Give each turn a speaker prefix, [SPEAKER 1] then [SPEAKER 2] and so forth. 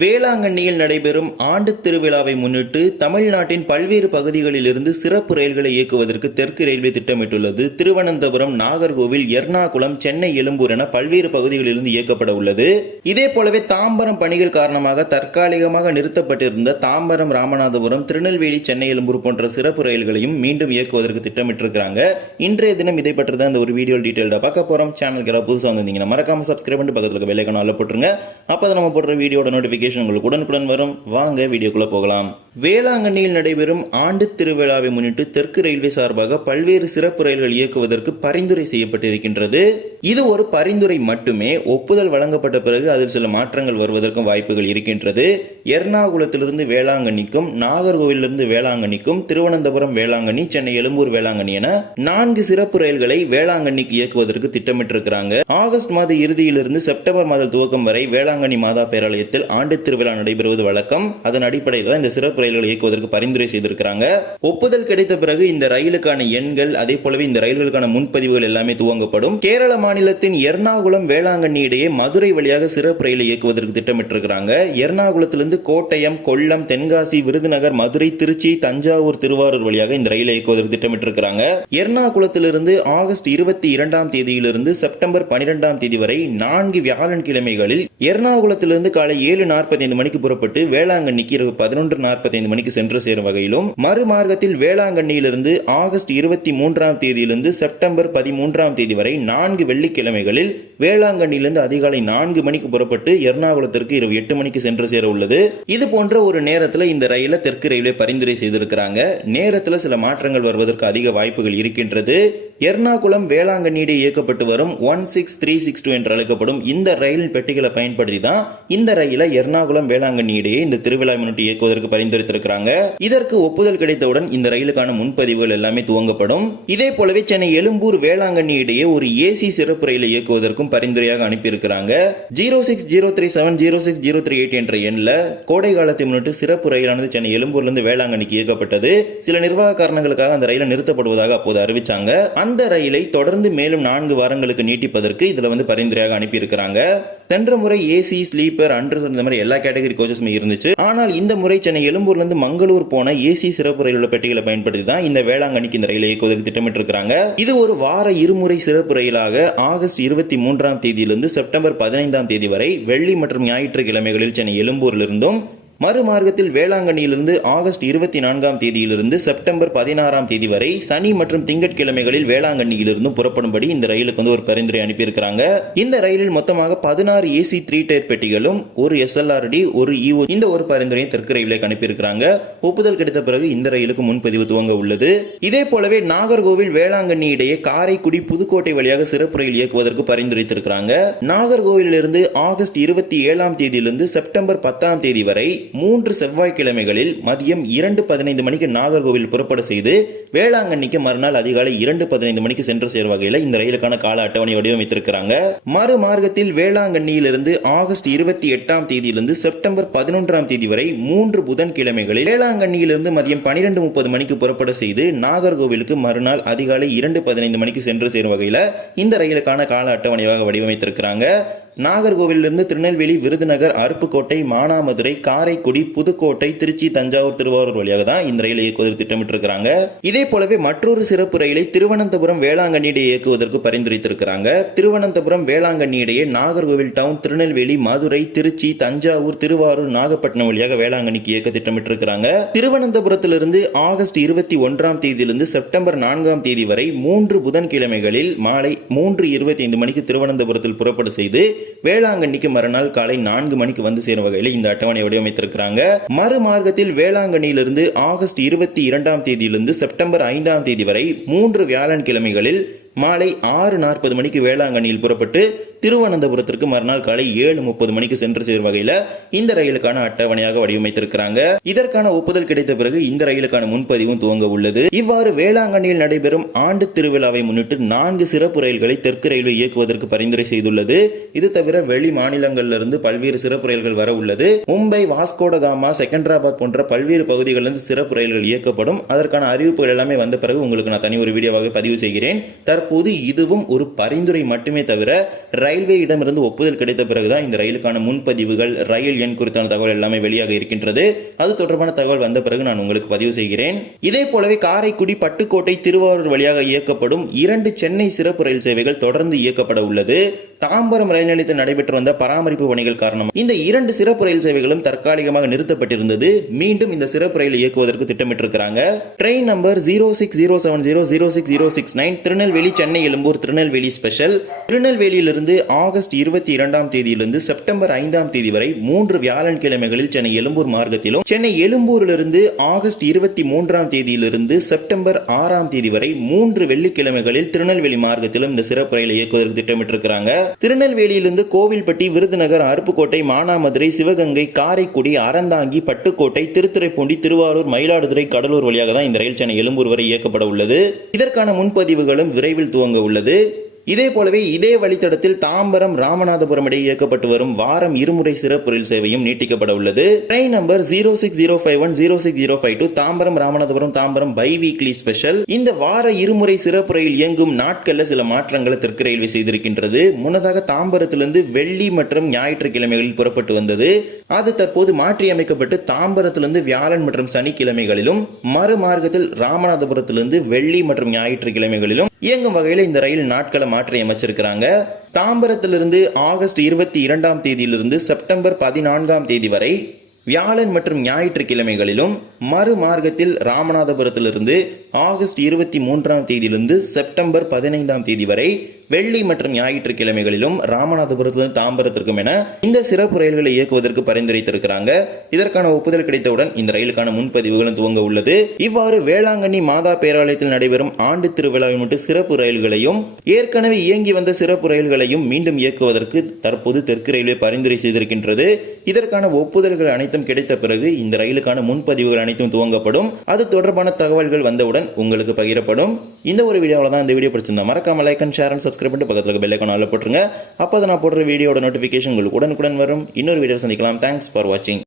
[SPEAKER 1] வேளாங்கண்ணியில் நடைபெறும் ஆண்டு திருவிழாவை முன்னிட்டு தமிழ்நாட்டின் பல்வேறு பகுதிகளிலிருந்து சிறப்பு ரயில்களை இயக்குவதற்கு தெற்கு ரயில்வே திட்டமிட்டுள்ளது. திருவனந்தபுரம் நாகர்கோவில் எர்ணாகுளம் சென்னை எழும்பூர் என பல்வேறு பகுதிகளிலிருந்து இயக்கப்பட உள்ளது. இதே போலவே தாம்பரம் பணிகள் காரணமாக தற்காலிகமாக நிறுத்தப்பட்டிருந்த தாம்பரம் ராமநாதபுரம் திருநெல்வேலி சென்னை எழும்பூர் போன்ற சிறப்பு ரயில்களையும் மீண்டும் இயக்குவதற்கு திட்டமிட்டிருக்கிறாங்க. இன்றைய தினம் இதை பற்றி தான் இந்த ஒரு வீடியோ டீட்டெயில்டாக பார்க்க போறோம். சேனலுக்கு யாராவது புதுசாக வந்திருந்தீங்கன்னா மறக்காம சப்ஸ்கிரைப் பண்ணிட்டு பக்கத்தில் இருக்க அல்ல போட்டுருங்க. அப்போ நம்ம போடுற வீடியோட நோட்டிஃபிகேஷன் உங்களுக்கு உடனுக்குடன் வரும். வாங்க வீடியோக்குள்ளே போகலாம். வேளாங்கண்ணியில் நடைபெறும் ஆண்டு திருவிழாவை முன்னிட்டு தெற்கு ரயில்வே சார்பாக பல்வேறு சிறப்பு ரயில்கள் இயக்குவதற்கு பரிந்துரை செய்யப்பட்டிருக்கின்றது. இது ஒரு பரிந்துரை மட்டுமே. ஒப்புதல் வழங்கப்பட்ட பிறகு அதில் சில மாற்றங்கள் வருவதற்கும் வாய்ப்புகள் இருக்கின்றது. எர்ணாகுளத்திலிருந்து வேளாங்கண்ணிக்கும் நாகர்கோவிலிருந்து வேளாங்கண்ணிக்கும் திருவனந்தபுரம் வேளாங்கண்ணி சென்னை எழும்பூர் வேளாங்கண்ணி என நான்கு சிறப்பு ரயில்களை வேளாங்கண்ணிக்கு இயக்குவதற்கு திட்டமிட்டிருக்கிறாங்க. ஆகஸ்ட் மாத இறுதியிலிருந்து செப்டம்பர் மாத துவக்கம் வரை வேளாங்கண்ணி மாதா பேராலயத்தில் ஆண்டு திருவிழா நடைபெறுவது வழக்கம். அதன் அடிப்படையில் தான் இந்த சிறப்பு ரயில்களை இயக்குவதற்கு பரிந்துரை செய்திருக்கிறாங்க. ஒப்புதல் கிடைத்த பிறகு இந்த ரயிலுக்கான எண்கள் அதே போலவே இந்த ரயில்களுக்கான முன்பதிவுகள் எல்லாமே துவங்கப்படும். கேரள மாநிலத்தின் எர்ணாகுளம் வேளாங்கண்ணி இடையே மதுரை வழியாக சிறப்பு ரயிலை இயக்குவதற்கு திட்டமிட்டிருக்கிறாங்க. எர்ணாகுளத்திலிருந்து கோட்டயம் கொல்லம் தென்காசி விருதுநகர் மதுரை திருச்சி தஞ்சாவூர் திருவாரூர் வழியாக இந்த ரயிலை இயக்குவதற்கு திட்டமிட்டிருக்கிறாங்க. எர்ணாகுளத்திலிருந்து ஆகஸ்ட் இருபத்தி இரண்டாம் தேதியிலிருந்து செப்டம்பர் பனிரெண்டாம் தேதி வரை நான்கு வியாழன் கிழமைகளில் எர்ணாகுளத்திலிருந்து காலை ஏழு நாற்பத்தைந்து மணிக்கு புறப்பட்டு வேளாங்கண்ணிக்கு இரவு பதினொன்று நாற்பத்தி நாற்பத்தைந்து மணிக்கு சென்று சேரும் வகையிலும் மறுமார்க்கத்தில் வேளாங்கண்ணியிலிருந்து ஆகஸ்ட் இருபத்தி மூன்றாம் தேதியிலிருந்து செப்டம்பர் பதிமூன்றாம் தேதி வரை நான்கு வெள்ளிக்கிழமைகளில் வேளாங்கண்ணியிலிருந்து அதிகாலை நான்கு மணிக்கு புறப்பட்டு எர்ணாகுளத்திற்கு இரவு எட்டு மணிக்கு சென்று சேர உள்ளது. இது போன்ற ஒரு நேரத்தில் இந்த ரயிலை தெற்கு ரயில்வே பரிந்துரை செய்திருக்கிறாங்க. நேரத்தில் சில மாற்றங்கள் வருவதற்கு அதிக வாய்ப்புகள் இருக்கின்றது. எர்ணாகுளம் வேளாங்கண்ணியிடையே இயக்கப்பட்டு வரும் one six three six two என்று அழைக்கப்படும் இந்த ரயில் பெட்டிகளை பயன்படுத்தி தான் இந்த ரயிலை எர்ணாகுளம் வேளாங்கண்ணியிடையே இந்த திருவிழா முன்னிட்டு இயக்குவதற்கு பரிந்துரைத்திருக்கிறாங்க. இதற்கு ஒப்புதல் கிடைத்தவுடன் இந்த ரயிலுக்கான முன்பதிவுகள் எல்லாமே துவங்கப்படும். இதே போலவே சென்னை எழும்பூர் வேளாங்கண்ணி இடையே ஒரு ஏசி சிறப்பு ரயிலை இயக்குவதற்கும் பரிந்துரையாக அனுப்பியிருக்கிறாங்க. Zero six zero three seven zero six zero three eight என்ற எண்ணில் கோடை காலத்தை முன்னிட்டு சிறப்பு ரயிலானது சென்னை எழும்பூர்லேருந்து வேளாங்கண்ணிக்கு இயக்கப்பட்டது. சில நிர்வாக காரணங்களுக்காக அந்த ரயிலை நிறுத்தப்படுவதாக அப்போது அறிவிச்சாங்க. அந்த ரயிலை தொடர்ந்து மேலும் நான்கு வாரங்களுக்கு நீட்டிப்பதற்கு இதில் வந்து பரிந்துரையாக அனுப்பியிருக்கிறாங்க. சென்ற முறை ஏசி ஸ்லீப்பர் அன்று இந்த மாதிரி எல்லா கேட்டகரி கோச்சஸுமே இருந்துச்சு. ஆனால் இந்த முறை சென்னை எழும்பூர்லேருந்து மங்களூர் போன ஏசி சிறப்பு ரயிலோட பெட்டிகளை பயன்படுத்தி தான் இந்த வேளாங்கண்ணிக்கு இந்த ரயிலை இயக்குவதற்கு திட்டமிட்டிருக்கிறாங்க. இது ஒரு வார இருமுறை சிறப்பு ரயிலாக ஆகஸ்ட் இருபத்தி மூன்றாம் தேதியிலிருந்து செப்டம்பர் பதினைந்தாம் தேதி வரை வெள்ளி மற்றும் ஞாயிற்றுக்கிழமைகளில் சென்னை எழும்பூரிலிருந்தும் மறுமார்க்கத்தில் வேளாங்கண்ணியிலிருந்து ஆகஸ்ட் இருபத்தி நான்காம் தேதியிலிருந்து செப்டம்பர் பதினாறாம் தேதி வரை சனி மற்றும் திங்கட்கிழமைகளில் வேளாங்கண்ணியிலிருந்து புறப்படும்படி இந்த ரயிலுக்கு வந்து ஒரு பரிந்துரை அனுப்பியிருக்கிறாங்க. இந்த ரயிலில் மொத்தமாக பதினாறு ஏசி த்ரீ டயர் பெட்டிகளும் ஒரு எஸ்எல்ஆர்டி ஒரு இஓ இந்த ஒரு பரிந்துரையும் தெற்கு ரயிலுக்கு அனுப்பியிருக்கிறாங்க. ஒப்புதல் கிடைத்த பிறகு இந்த ரயிலுக்கு முன்பதிவு துவங்க உள்ளது. இதே போலவே நாகர்கோவில் வேளாங்கண்ணி இடையே காரைக்குடி புதுக்கோட்டை வழியாக சிறப்பு ரயில் இயக்குவதற்கு பரிந்துரைத்திருக்கிறாங்க. நாகர்கோவிலிருந்து ஆகஸ்ட் இருபத்தி ஏழாம் தேதியிலிருந்து செப்டம்பர் பத்தாம் தேதி வரை மூன்று செவ்வாய்க்கிழமைகளில் மதியம் இரண்டு பதினைந்து மணிக்கு நாகர்கோவில் புறப்பட செய்து வேளாங்கண்ணிக்கு மறுநாள் அதிகாலை இரண்டு பதினைந்து மணிக்கு சென்று சேரும் வகையில் இந்த ரயிலுக்கான கால அட்டவணை வடிவமைத்திருக்கிறாங்க. மறு மார்க்கத்தில் வேளாங்கண்ணியிலிருந்து ஆகஸ்ட் இருபத்தி எட்டாம் தேதியிலிருந்து செப்டம்பர் பதினொன்றாம் தேதி வரை மூன்று புதன்கிழமைகளில் வேளாங்கண்ணியிலிருந்து மதியம் பனிரெண்டு முப்பது மணிக்கு புறப்பட செய்து நாகர்கோவிலுக்கு மறுநாள் அதிகாலை இரண்டு பதினைந்து மணிக்கு சென்று சேரும் வகையில் இந்த ரயிலுக்கான கால அட்டவணையாக வடிவமைத்திருக்கிறாங்க. நாகர்கோவிலிருந்து திருநெல்வேலி விருதுநகர் அருப்புக்கோட்டை மானாமதுரை காரைக்குடி புதுக்கோட்டை திருச்சி தஞ்சாவூர் திருவாரூர் வழியாக தான் இந்த ரயிலை இயக்குவதற்கு திட்டமிட்டிருக்கிறாங்க. இதே போலவே மற்றொரு சிறப்பு ரயிலை திருவனந்தபுரம் வேளாங்கண்ணியிடையே இயக்குவதற்கு பரிந்துரைத்திருக்கிறாங்க. திருவனந்தபுரம் வேளாங்கண்ணியிடையே நாகர்கோவில் டவுன் திருநெல்வேலி மதுரை திருச்சி தஞ்சாவூர் திருவாரூர் நாகப்பட்டினம் வழியாக வேளாங்கண்ணிக்கு இயக்க திட்டமிட்டிருக்கிறாங்க. திருவனந்தபுரத்திலிருந்து ஆகஸ்ட் இருபத்தி ஒன்றாம் தேதியிலிருந்து செப்டம்பர் நான்காம் தேதி வரை மூன்று புதன்கிழமைகளில் மாலை மூன்று இருபத்தி ஐந்து மணிக்கு திருவனந்தபுரத்தில் புறப்பட செய்து வேளாங்கண்ணிக்கு மறுநாள் காலை நான்கு மணிக்கு வந்து சேரும் வகையில் இந்த அட்டவணை வடிவமைத்திருக்கிறாங்க. மறுமார்க்கத்தில் வேளாங்கண்ணியிலிருந்து ஆகஸ்ட் இருபத்தி இரண்டாம் தேதியிலிருந்து செப்டம்பர் ஐந்தாம் தேதி வரை மூன்று வியாழன் கிழமைகளில் மாலை ஆறு நாற்பது மணிக்கு வேளாங்கண்ணியில் புறப்பட்டு திருவனந்தபுரத்திற்கு மறுநாள் காலை ஏழு முப்பது மணிக்கு சென்று சேரும் வகையில் இந்த ரயிலுக்கான அட்டவணையாக வடிவமைத்திருக்கிறாங்க. இதற்கான ஒப்புதல் கிடைத்த பிறகு இந்த ரயிலுக்கான முன்பதிவும் துவங்க உள்ளது. இவ்வாறு வேளாங்கண்ணியில் நடைபெறும் ஆண்டு திருவிழாவை முன்னிட்டு நான்கு சிறப்பு ரயில்களை தெற்கு ரயில்வே இயக்குவதற்கு பரிந்துரை செய்துள்ளது. இது தவிர வெளி மாநிலங்களிலிருந்து பல்வேறு சிறப்பு ரயில்கள் வர உள்ளது. மும்பை வாஸ்கோடகாமா செகண்டராபாத் போன்ற பல்வேறு பகுதிகளிலிருந்து சிறப்பு ரயில்கள் இயக்கப்படும். அதற்கான அறிவிப்புகள் எல்லாமே வந்த பிறகு உங்களுக்கு நான் தனி ஒரு வீடியோவாக பதிவு செய்கிறேன். தற்போது இதுவும் ஒரு பரிந்துரை மட்டுமே தவிர ரயில் ரயில்வே இடமிருந்து ஒப்புதல் கிடைத்த பிறகுதான் இந்த ரயிலுக்கான முன்பதிவுகள் ரயில் எண் குறித்தான தகவல் எல்லாமே வெளியாக இருக்கின்றது. அது தொடர்பான தகவல் வந்த பிறகு நான் உங்களுக்கு பதிவு செய்கிறேன். இதே போலவே காரைக்குடி பட்டுக்கோட்டை திருவாரூர் வழியாக இயக்கப்படும் இரண்டு சென்னை சிறப்பு ரயில் சேவைகள் தொடர்ந்து இயக்கப்பட உள்ளது. தாம்பரம் ரயில் நிலையத்தில் நடைபெற்று வந்த பராமரிப்பு பணிகள் காரணமாக இந்த இரண்டு சிறப்பு ரயில் சேவைகளும் தற்காலிகமாக நிறுத்தப்பட்டிருந்தது. மீண்டும் இந்த சிறப்பு ரயில் இயக்குவதற்கு திட்டமிட்டிருக்கிறாங்க. Train number zero six zero seven zero zero six zero six nine Tirunelveli Chennai Egmore Tirunelveli special. திருநெல்வேலியிலிருந்து August இருபத்தி இரண்டாம் தேதியிலிருந்து செப்டம்பர் ஐந்தாம் தேதி வரை மூன்று வியாழன் கிழமைகளில் சென்னை எழும்பூர் மார்க்கத்திலும் சென்னை எழும்பூரிலிருந்து ஆகஸ்ட் இருபத்தி மூன்றாம் தேதியிலிருந்து செப்டம்பர் ஆறாம் தேதி வரை மூன்று வெள்ளிக்கிழமைகளில் திருநெல்வேலி மார்க்கத்திலும் இந்த சிறப்பு ரயிலை இயக்குவதற்கு திட்டமிட்டிருக்கிறாங்க. திருநெல்வேலியிலிருந்து கோவில்பட்டி விருதுநகர் அருப்புக்கோட்டை மானாமதுரை சிவகங்கை காரைக்குடி அறந்தாங்கி பட்டுக்கோட்டை திருத்துறைப்பூண்டி திருவாரூர் மயிலாடுதுறை கடலூர் வழியாக தான் இந்த ரயில் சென்னை எழும்பூர் வரை இயக்கப்பட உள்ளது. இதற்கான முன்பதிவுகளும் விரைவில் துவங்க உள்ளது. இதே போலவே இதே வழித்தடத்தில் தாம்பரம் ராமநாதபுரம் இடையே இயக்கப்பட்டு வரும் வாரம் இருமுறை சிறப்பு ரயில் சேவையும் நீட்டிக்கப்பட உள்ளது. Train number zero six zero five one zero six zero five two Tambaram Ramanathapuram Tambaram biweekly special இந்த வார இருமுறை சிறப்பு ரயில் இயங்கும் நாட்கள்ல சில மாற்றங்களை தெற்கு ரயில்வே செய்திருக்கின்றது. முன்னதாக தாம்பரத்திலிருந்து வெள்ளி மற்றும் ஞாயிற்றுக்கிழமைகளில் புறப்பட்டு வந்தது. அது தற்போது மாற்றி அமைக்கப்பட்டு தாம்பரத்திலிருந்து வியாழன் மற்றும் சனிக்கிழமைகளிலும் மறுமார்க்கத்தில் ராமநாதபுரத்திலிருந்து வெள்ளி மற்றும் ஞாயிற்றுக்கிழமைகளிலும் இயங்கும் வகையில் இந்த ரயில் நாட்களை மாற்றி அமைச்சிருக்கிறாங்க. தாம்பரத்திலிருந்து ஆகஸ்ட் இருபத்தி இரண்டாம் தேதியிலிருந்து செப்டம்பர் பதினான்காம் தேதி வரை வியாழன் மற்றும் ஞாயிற்றுக்கிழமைகளிலும் மறுமார்க்கத்தில் ராமநாதபுரத்திலிருந்து ஆகஸ்ட் இருபத்தி மூன்றாம் தேதியிலிருந்து செப்டம்பர் பதினைந்தாம் தேதி வரை வெள்ளி மற்றும் ஞாயிற்றுக்கிழமைகளிலும் ராமநாதபுரத்திலிருந்து தாம்பரத்திற்கும் என இந்த சிறப்பு ரயில்களை இயக்குவதற்கு பரிந்துரைத்திருக்கிறாங்க. இதற்கான ஒப்புதல் கிடைத்தவுடன் இந்த ரயிலுக்கான முன்பதிவுகளும் துவங்க உள்ளது. இவ்வாறு வேளாங்கண்ணி மாதா பேராலயத்தில் நடைபெறும் ஆண்டு திருவிழாவை மட்டும் சிறப்பு ரயில்களையும் ஏற்கனவே இயங்கி வந்த சிறப்பு ரயில்களையும் மீண்டும் இயக்குவதற்கு தற்போது தெற்கு ரயில்வே பரிந்துரை செய்திருக்கின்றது. இதற்கான ஒப்புதல்கள் அனைத்து அனைத்தும் கிடைத்த பிறகு இந்த ரயிலுக்கான முன்பதிவுகள் அனைத்தும் துவங்கப்படும். அது தொடர்பான தகவல்கள் வந்தவுடன் உங்களுக்கு பகிரப்படும். இந்த ஒரு வீடியோவில் தான் இந்த வீடியோ பிடிச்சிருந்தா மறக்காம like and share and subscribe பண்ணி பக்கத்தில் பெல் ஐக்கான் போட்டுருங்க. அப்போ நான் போடுற வீடியோட நோட்டிஃபிகேஷன் உங்களுக்கு உடனுக்குடன் வரும். இன்னொரு வீடியோ சந்திக்கலாம். தேங்க்ஸ் ஃபார் வாட்சிங்